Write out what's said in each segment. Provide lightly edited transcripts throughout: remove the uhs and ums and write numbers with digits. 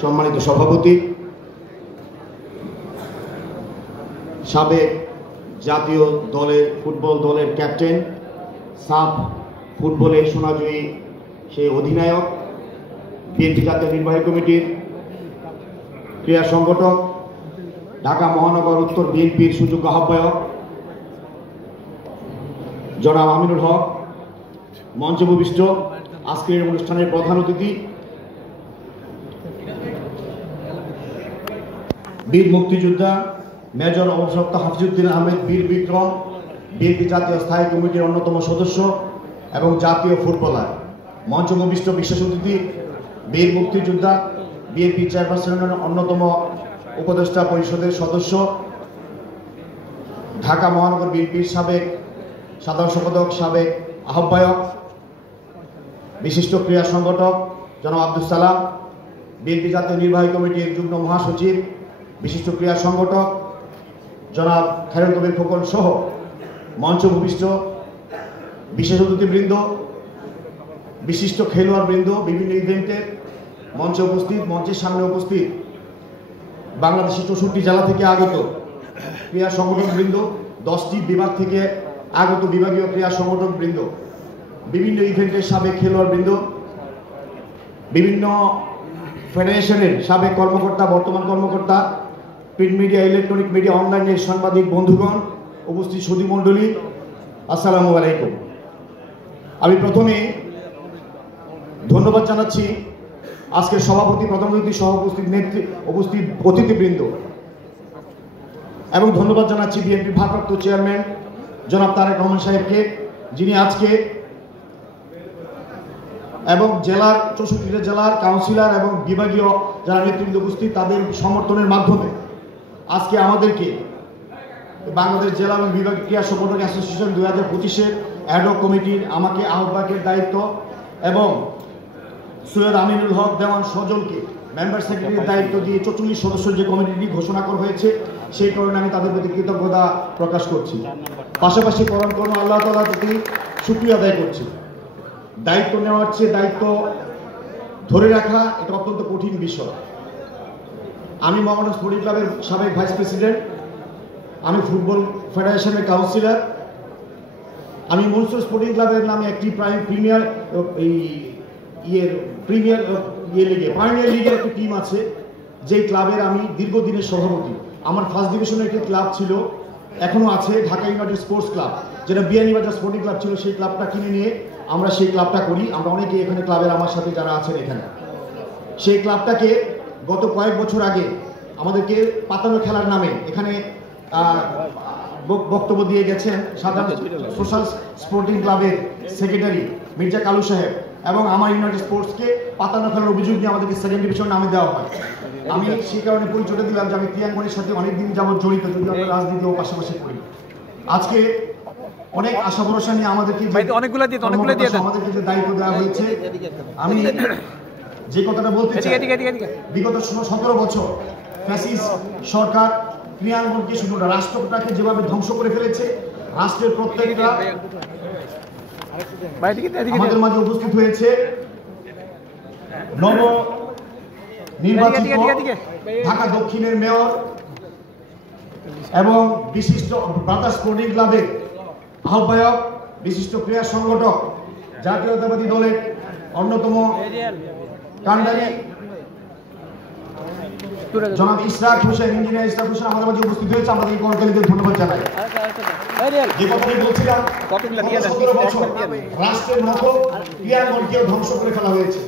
সম্মানিত সভাপতি, সাবেক জাতীয় দলের ফুটবল দলের ক্যাপ্টেন, সাফ ফুটবলের সোনাজয়ী সেই অধিনায়ক, বিএনপি জাতীয় নির্বাহী কমিটির ক্রীড়া সংগঠক, ঢাকা মহানগর উত্তর বিএনপির সুযোগ্য আহ্বায়ক জনাব আমিনুল হক, মঞ্চে উপবিষ্ট আজকের অনুষ্ঠানের প্রধান অতিথি বীর মুক্তিযোদ্ধা মেজর অবসরপ্রাপ্ত হাফিজউদ্দিন আহমেদ বীর বিক্রম, বিএনপি জাতীয় স্থায়ী কমিটির অন্যতম সদস্য এবং জাতীয় ফুটবলার। মঞ্চে উপবিষ্ট বিশেষ অতিথি বীর মুক্তিযোদ্ধা বিএনপি চেয়ারপারসনের অন্যতম উপদেষ্টা পরিষদের সদস্য, ঢাকা মহানগর বিএনপির সাবেক সাধারণ সম্পাদক, সাবেক আহ্বায়ক, বিশিষ্ট ক্রীড়া সংগঠক জনাব আব্দুল সালাম, বিএনপি জাতীয় নির্বাহী কমিটির যুগ্ম মহাসচিব, বিশিষ্ট ক্রীড়া সংগঠক জনাব খায়রুল কবির খোকন সহ মঞ্চ উপবিষ্ট বিশেষ অতিথিবৃন্দ, বিশিষ্ট খেলোয়াড়বৃন্দ, বিভিন্ন ইভেন্টের মঞ্চে উপস্থিত, মঞ্চের সামনে উপস্থিত বাংলাদেশের 64 জেলা থেকে আগত ক্রীড়া সংগঠকবৃন্দ, 10টি বিভাগ থেকে আগত বিভাগীয় ক্রীড়া সংগঠকবৃন্দ, বিভিন্ন ইভেন্টের সাবেক খেলোয়াড়বৃন্দ, বিভিন্ন ফেডারেশনের সাবেক কর্মকর্তা, বর্তমান কর্মকর্তা, প্রিন্ট মিডিয়া, ইলেকট্রনিক মিডিয়া, অনলাইনের সাংবাদিক বন্ধুগণ, উপস্থিত সুধী মণ্ডলী, আসসালামু আলাইকুম। আমি প্রথমে ধন্যবাদ জানাচ্ছি আজকের সভাপতি, প্রধান অতিথি সহ উপস্থিত অতিথিবৃন্দ, এবং ধন্যবাদ জানাচ্ছি বিএনপি ভারপ্রাপ্ত চেয়ারম্যান জনাব তারেক রহমান সাহেবকে, যিনি আজকে এবং জেলার 64 জেলার কাউন্সিলর এবং বিভাগীয় যারা নেতৃবৃন্দ উপস্থিত, তাদের সমর্থনের মাধ্যমে আজকে আমাদেরকে বাংলাদেশ জেলা এবং বিভাগ ক্রীড়া সংগঠক অ্যাসোসিয়েশন 2025-এর অ্যাডহক কমিটির আমাকে আহ্বায়কের দায়িত্ব এবং সৈয়দ আমিনুল হক দেওয়ান সজলকে মেম্বার সেক্রেটারির দায়িত্ব দিয়ে 44 সদস্যের যে কমিটিটি ঘোষণা করা হয়েছে, সেই কারণে আমি তাদের প্রতি কৃতজ্ঞতা প্রকাশ করছি। পাশাপাশি করম আল্লাহ তাআলার প্রতি শুকরিয়া আদায় করছি। দায়িত্ব নেওয়ার চেয়ে দায়িত্ব ধরে রাখা এটা অত্যন্ত কঠিন বিষয়। আমি মোহামেডান স্পোর্টিং ক্লাবের সাবেক ভাইস প্রেসিডেন্ট, আমি ফুটবল ফেডারেশনের কাউন্সিলর, আমি মনসুর স্পোর্টিং ক্লাবের নামে একটি প্রিমিয়ার লিগের একটি টিম আছে, যেই ক্লাবের আমি দীর্ঘদিনের সভাপতি। আমার ফার্স্ট ডিভিশনের একটি ক্লাব ছিল, এখনো আছে, ঢাকা ইউনাইটেড স্পোর্টস ক্লাব, যেটা বিয়ানীবাজার স্পোর্টিং ক্লাব ছিল, সেই ক্লাবটা কিনে নিয়ে আমরা সেই ক্লাবটা করি। আমরা অনেকে এখানে ক্লাবের আমার সাথে যারা আছেন এখানে, সেই ক্লাবটাকে গত কয়েক বছর আগে আমাদেরকে পাতানো খেলার নামে এখানে বক্তব্য দিয়ে গেছেন সাধারণ সোশ্যাল স্পোর্টিং ক্লাবের সেক্রেটারি মির্জা কালু সাহেব, এবং আমার ইউনাইটেড স্পোর্টসকে পাতানো খেলার অভিযোগ নিয়ে আমাদেরকে সেকেন্ড ডিভিশন নামে দেওয়া হয়। আমি সেই কারণে পরিচয় দিলাম যে আমি ক্রীড়াঙ্গনের সাথে অনেকদিন যাবৎ জড়িত, যদি আমরা রাজনীতিও পাশাপাশি করি। আজকে অনেক আশা ভরসা নিয়ে আমাদেরকে যে দায়িত্ব দেওয়া হয়েছে, আমি যে কথাটা বলতে চাই, বিগত 17 বছর ফ্যাসিস্ট সরকার ক্রীড়াঙ্গনকে, শুধু রাষ্ট্রটাকে যেভাবে ধ্বংস করে ফেলেছে, রাষ্ট্রের প্রত্যেকটা আমাদের মাঝে উপস্থিত হয়েছে নব নির্বাচিত ঢাকা দক্ষিণের মেয়র এবং বিশিষ্ট ব্রাদার্স স্পোর্টিং ক্লাবের আহ্বায়ক, বিশিষ্ট ক্রীড়া সংগঠক, জাতীয়তাবাদী দলের অন্যতম কান্ডারি জনাব ইশরাক হোসেন, ইঞ্জিনিয়ার ইশরাক হোসেন আমাদের মাঝে উপস্থিত হয়েছে। আমাদের কর্মচারীদের ধন্যবাদ জানাই। যে কথাটি বলছিলাম, 17 বছর রাষ্ট্রের মতো ক্রীড়াঙ্গনকেও ধ্বংস করে ফেলা হয়েছে।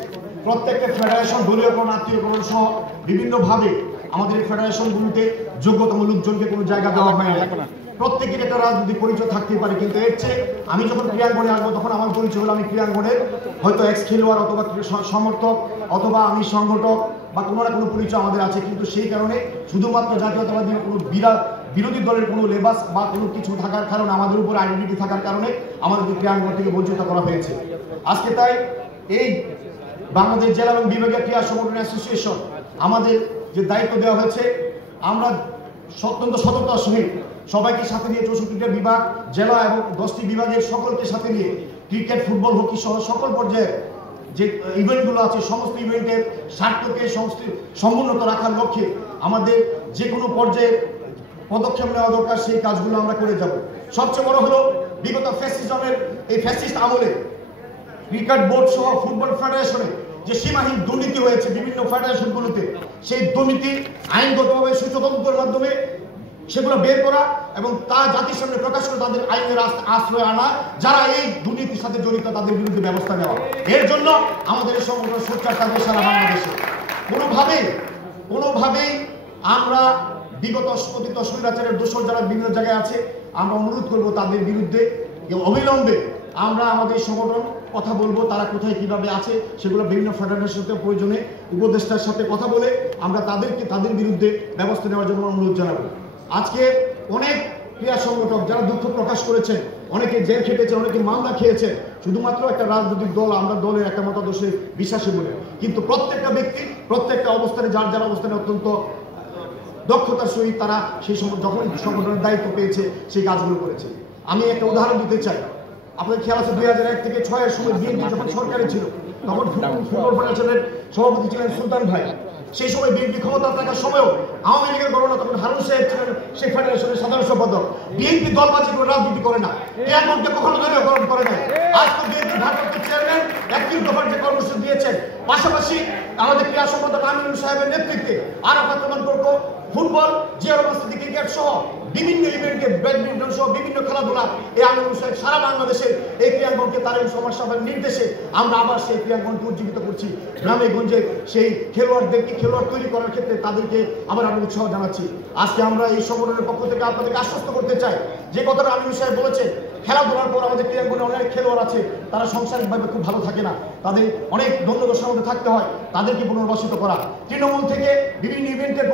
প্রত্যেকটা ফেডারেশন দলীয়করণ, আত্মীয়করণ সহ বিভিন্নভাবে আমাদের এই ফেডারেশনগুলোতে যোগ্যতম লোকজনকে কোনো জায়গা দেওয়া হয় না। প্রত্যেকের একটা রাজনৈতিক পরিচয় থাকতেই পারে, কিন্তু এর চেয়ে আমি যখন ক্রীড়াঙ্গনে আসবো তখন আমার পরিচয় হলো আমি ক্রীড়াঙ্গনের হয়তো এক্স খেলোয়াড় অথবা সমর্থক অথবা আমি সংগঠক বা কোনো না কোনো পরিচয় আমাদের আছে। কিন্তু সেই কারণে শুধুমাত্র জাতীয়তাবাদী কোনো বিরোধী দলের কোনো লেবাস বা কোনো কিছু থাকার কারণে, আমাদের উপর আইডেন্টিটি থাকার কারণে আমাদেরকে ক্রীড়াঙ্গন থেকে বঞ্চিত করা হয়েছে। আজকে তাই এই বাংলাদেশ জেলা এবং বিভাগীয় ক্রীড়া সংগঠন অ্যাসোসিয়েশন আমাদের যে দায়িত্ব দেওয়া হয়েছে, আমরা অত্যন্ত সততার সহিত সবাইকে সাথে নিয়ে 64টা বিভাগ, জেলা এবং 10টি বিভাগের সকলকে সাথে নিয়ে ক্রিকেট, ফুটবল, হকি সহ সকল পর্যায়ে যে ইভেন্টগুলো আছে সমস্ত ইভেন্টের স্বার্থকে সমুন্নত রাখার লক্ষ্যে আমাদের যে কোনো পর্যায়ে পদক্ষেপ নেওয়া দরকার, সেই কাজগুলো আমরা করে যাব। সবচেয়ে বড় হলো বিগত ফ্যাসিজমের এই ফ্যাসিস্ট আমলে ক্রিকেট বোর্ড সহ ফুটবল ফেডারেশনে যে সীমাহীন দুর্নীতি হয়েছে বিভিন্ন ফেডারেশনগুলোতে, সেই দুর্নীতি আইনগতভাবে সুতন্ত্রের মাধ্যমে সেগুলো বের করা এবং তা জাতির সামনে প্রকাশ করে তাদের আইনের আশ্রয় আনা, যারা এই দুর্নীতির সাথে জড়িত তাদের বিরুদ্ধে ব্যবস্থা নেওয়া। এর জন্য আমাদের এই সংগঠন সোচ্চার থাকবে সারা বাংলাদেশে। কোনোভাবেই আমরা বিগত পতিত স্বৈরাচারের দোষর যারা বিভিন্ন জায়গায় আছে, আমরা অনুরোধ করব তাদের বিরুদ্ধে অবিলম্বে আমরা আমাদের সংগঠন কথা বলবো, তারা কোথায় কিভাবে আছে সেগুলো বিভিন্ন ফেডারেশনের প্রয়োজনে উপদেষ্টার সাথে কথা বলে আমরা তাদের বিরুদ্ধে ব্যবস্থা নেওয়ার জন্য অনুরোধ জানাবো। আজকে অনেক ক্রীড়া সংগঠক যারা দুঃখ প্রকাশ করেছেন, অনেকে জেল খেটেছে, অনেকে মামলা খেয়েছে, শুধুমাত্র একটা রাজনৈতিক দল, আমরা দলের একটা মতাদর্শে বিশ্বাসী বলে। কিন্তু প্রত্যেকটা ব্যক্তি প্রত্যেকটা অবস্থানে যার অবস্থানে অত্যন্ত দক্ষতার সহিত তারা সেই সময় যখন সংগঠনের দায়িত্ব পেয়েছে সেই কাজগুলো করেছে। আমি একটা উদাহরণ দিতে চাই। আপনাদের খেয়াল আছে 2001 থেকে 2006 এর সময় বিএনপি যখন সরকারে ছিল, তখন ফুটবল ফেডারেশনের সভাপতি ছিলেন সুলতান ভাই। সেই সময় বিএনপি ক্ষমতা থাকার সময়ও আওয়ামী লীগের গণনা তখন হারুন সাহেব ছিলেন সেই ফেডারেশনের সাধারণ সম্পাদক। বিএনপি দলবাজি করে রাজনীতি করে না, ক্রিয়াকর্মকে কখনো দলীয়করণ করে না। আজ তো বিএনপি ভারপ্রাপ্ত চেয়ারম্যান 31 দফার যে কর্মসূচি দিয়েছেন, পাশাপাশি আমাদের ক্রীড়া সম্পাদক আমিনুল সাহেবের নেতৃত্বে আরাফাত রহমান কোকো ফুটবল, জিয়া মসজিদ ক্রিকেট সহ বিভিন্ন ইভেন্টে, ব্যাডমিন্টন সহ বিভিন্ন খেলাধুলা এই আমিনুল সাহেব সারা বাংলাদেশের এই ক্রীড়াঙ্গনকে তার সমাজসভার নির্দেশে আমরা আবার সেই ক্রীড়াঙ্গনকে উজ্জীবিত করছি। গ্রামে গঞ্জে সেই খেলোয়াড়দেরকে খেলোয়াড় তৈরি করার ক্ষেত্রে তাদেরকে আবার আমরা উৎসাহ জানাচ্ছি। আজকে আমরা এই সংগঠনের পক্ষ থেকে আপনাদেরকে আশ্বস্ত করতে চাই, যে কথাটা আমিনুল সাহেব বলেছেন, খেলাধুলার পর আমাদের ক্রীড়াঙ্গনে অনেক খেলোয়াড় আছে তারা সাংসারিকভাবে খুব ভালো থাকে না, তাদের অনেক দ্বন্দ্বদশার মধ্যে থাকতে হয়, তাদেরকে পুনর্বাসিত করা। তৃণমূল থেকে বিভিন্ন ইভেন্টের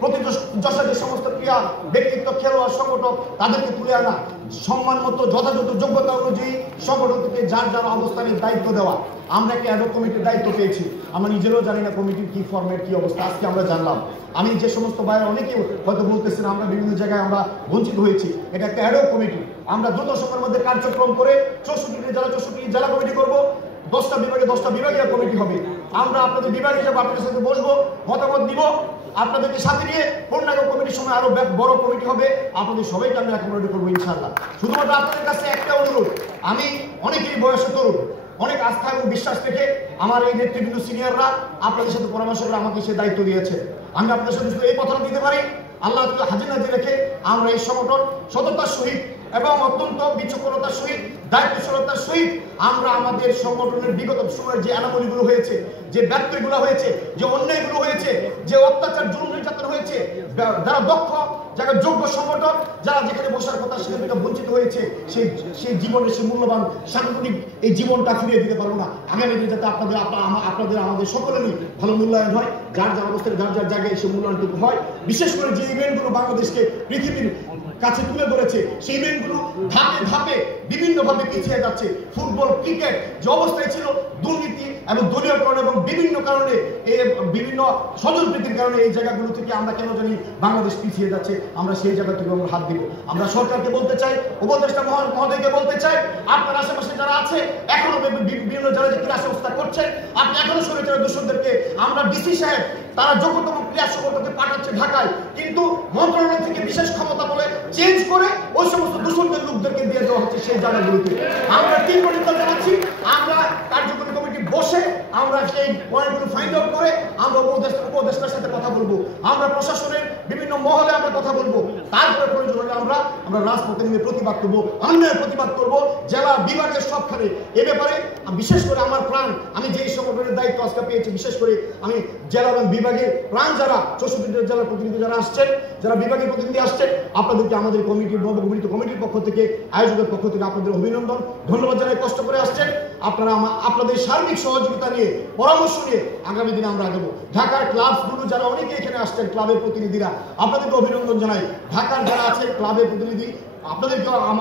প্রতিযশা যে সমস্ত ক্রীড়া ব্যক্তিত্ব, খেলোয়াড়, সংগঠক, তাদেরকে তুলে আনা, সম্মান মতো যথাযথ যোগ্যতা অনুযায়ী সংগঠন থেকে যার যার অবস্থানের দায়িত্ব দেওয়া। আমরা একটা অ্যাডহক কমিটির দায়িত্ব পেয়েছি, আমরা নিজেরাও জানি না কমিটির কি ফরম্যাট, কি অবস্থা, আজকে আমরা জানলাম। আমি যে সমস্ত ভাইয়ের অনেকে হয়তো বলতেছেন আমরা বিভিন্ন জায়গায় আমরা বঞ্চিত হয়েছি, এটা একটা অ্যাডহক কমিটি। আমরা দ্রুত সময়ের মধ্যে কার্যক্রম করে 64 জেলা কমিটি করবো, 10টা বিভাগে 10টা বিভাগীয় কমিটি হবে। আমরা আপনাদের বিভাগ হিসাবে আপনাদের সাথে বসবো, মতামত দিব, আপনাদেরকে সাথে নিয়ে পূর্ণাঙ্গ কমিটির সময় আরো বড় কমিটি হবে, আপনাদের সবাইকে আমরা অ্যাকোমোডেট করবো ইনশাআল্লাহ। শুধুমাত্র আপনাদের কাছে একটা অনুরোধ, আমি অনেকেরই বয়সে তরুণ, অনেক আস্থা এবং বিশ্বাস থেকে আমার এই নেতৃবৃন্দ সিনিয়ররা আপনাদের সাথে পরামর্শ করে আমাকে সে দায়িত্ব দিয়েছে। আমি আপনাদের সাথে শুধু এই কথাটা দিতে পারি, আল্লাহ হাজির নাজির রেখে আমরা এই সংগঠন সততার সহিত এবং অত্যন্ত বিচক্ষণতার সহিত, দায়িত্বশীলতার সহিত আমরা আমাদের সংগঠনের বিগত সময়ের যে অ্যানামলিগুলো হয়েছে, যে ব্যত্যয়গুলো হয়েছে, যে অন্যায়গুলো হয়েছে, যে অত্যাচার জুলুম নির্যাতন হয়েছে, যারা দক্ষ, যারা যোগ্য সংগঠন, যারা যেখানে বসার কথা সেখানে থেকে বঞ্চিত হয়েছে, সেই জীবনের সেই মূল্যবান সাংগঠনিক এই জীবনটা ফিরিয়ে দিতে পারবো না। আগামী দিনে যাতে আপনাদের আমাদের সকলেরই ভালো মূল্যায়ন হয়, যার যার অবস্থায় যার যার জায়গায় সেই মূল্যায়নটুকু হয়। বিশেষ করে যে ইভেন্টগুলো বাংলাদেশকে পৃথিবীর কাছে তুলে ধরেছে, সেই ইভেন্টগুলো ধাপে ধাপে বিভিন্নভাবে পিছিয়ে যাচ্ছে। ফুটবল, ক্রিকেট যে অবস্থায় ছিল, দুর্নীতি এবং দলীয়করণ এবং বিভিন্ন কারণে বিভিন্ন স্বজনপ্রীতির কারণে এই জায়গাগুলো থেকে আমরা কেন জানি বাংলাদেশ পিছিয়ে যাচ্ছে। আমরা সেই জায়গা থেকে আমরা হাত দিব। আমরা সরকারকে বলতে চাই, উপদেষ্টা মহোদয়কে বলতে চাই, আপনার আশেপাশে যারা আছে এখনো বিভিন্ন যারা যে ক্রীড়া সংস্থা করছেন, আপনি এখনো সরকারের দূষণদেরকে, আমরা ডিসি সাহেব তারা যোগ্যতম ক্রীড়া সংগঠনকে পাঠাচ্ছে ঢাকায়, কিন্তু মন্ত্রণালয় থেকে বিশেষ ক্ষমতা বলে চেঞ্জ করে ওই সমস্ত দূষণদের লোকদেরকে দিয়ে দেওয়া হচ্ছে সেই জায়গাগুলোতে। আমরা তীব্র নিন্দা জানাচ্ছি। আমরা কার্যকরী কমিটি বসে আমরা সেই পয়েন্টগুলো ফাইন্ড আউট করে আমরা উপদেষ্টার সাথে কথা বলবো, আমরা প্রশাসনের বিভিন্ন মহলে আমরা কথা বলবো, তারপরে প্রয়োজন হলে আমরা রাজপথে নিয়ে প্রতিবাদ করবো, অন্যায়ের প্রতিবাদ করবো জেলা বিভাগের সবখানে। এ ব্যাপারে বিশেষ করে আমার প্রাণ, আমি যেই সংগঠনের দায়িত্ব আজকে পেয়েছি, বিশেষ করে আমি জেলা এবং বিভাগের প্রাণ যারা 64 জেলার প্রতিনিধি যারা আসছেন, যারা বিভাগের প্রতিনিধি আসছেন, আপনাদেরকে আমাদের কমিটির নবগঠিত কমিটির পক্ষ থেকে, আয়োজকের পক্ষ থেকে আপনাদের অভিনন্দন, ধন্যবাদ জানাই। কষ্ট করে আসছেন আপনারা, আপনাদের সার্বিক সহযোগিতা নিয়ে, পরামর্শ নিয়ে আগামী দিনে আমরা আগাবো। ঢাকার ক্লাবগুলো যারা অনেকে এখানে আসছেন, ক্লাবের প্রতিনিধিরা, আপনাদেরকে অভিনন্দন জানাই। ঢাকার যারা আছে ক্লাবের প্রতিনিধি,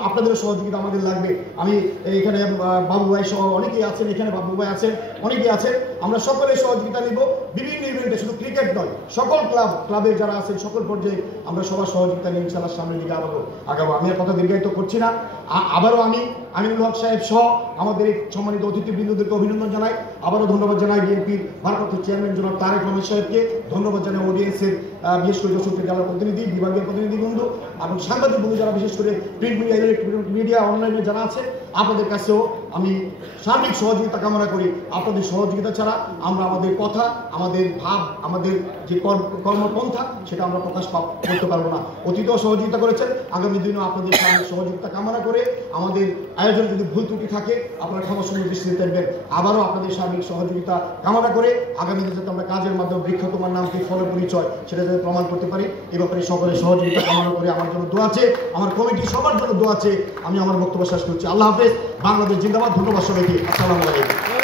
আপনাদের সহযোগিতা আমাদের লাগবে। আমি এখানে বাবু ভাই সহ অনেকেই আছেন, এখানে বাবু ভাই আছেন, অনেকেই আছেন, আমরা সকলের সহযোগিতা নিব বিভিন্ন ইভেন্টে, শুধু ক্রিকেট ক্রিকেট নয়, সকল ক্লাবে যারা আছেন সকল পর্যায়ে আমরা সবার সহযোগিতা নিয়ে ইনশাআল্লাহ সামনের দিকে আগাবো। আমি আর কথা দীর্ঘায়িত করছি না। আবারও আমি আমিনুল হক সাহেব সহ আমাদের এই সম্মানিত অতিথিবৃন্দদেরকে অভিনন্দন জানাই, আবারও ধন্যবাদ জানাই বিএনপির ভারপ্রাপ্ত চেয়ারম্যান জনাব তারেক রহমান সাহেবকে, ধন্যবাদ জানাই অডিয়েন্সের বিশেষ করে যশোর জেলার প্রতিনিধি, বিভাগীয় প্রতিনিধিবৃন্দ এবং সাংবাদিক বন্ধু যারা বিশেষ করে প্রিন্ট মিডিয়া, ইলেকট্রনিক মিডিয়া, অনলাইনে যারা আছে, আপনাদের কাছেও আমি সার্বিক সহযোগিতা কামনা করি। আপনাদের সহযোগিতা ছাড়া আমরা আমাদের কথা, আমাদের ভাব, আমাদের যে কর্মপন্থা সেটা আমরা প্রকাশ করতে পারবো না। অতীতেও সহযোগিতা করেছেন, আগামী দিনেও আপনাদের সার্বিক সহযোগিতা কামনা করে আমাদের আয়োজনে যদি ভুল ত্রুটি থাকে আপনারা ক্ষমাসুন্দর দৃষ্টিতে দেখবেন। আবারও আপনাদের সার্বিক সহযোগিতা কামনা করে আগামী দিনে যাতে আমরা কাজের মাধ্যমে বৃক্ষ তোমার নামকে ফলের পরিচয় সেটা যাতে প্রমাণ করতে পারি, এ ব্যাপারে সকলের সহযোগিতা কামনা করে আমার জন্য দোয়া আছে, আমার কমিটি সবার জন্য দোয়া আছে। আমি আমার বক্তব্য শেষ করছি। আল্লাহ হাফেজ। বাংলাদেশ জিন্দাবাদ। ধন্যবাদ সবাইকে। আসসালামু আলাইকুম।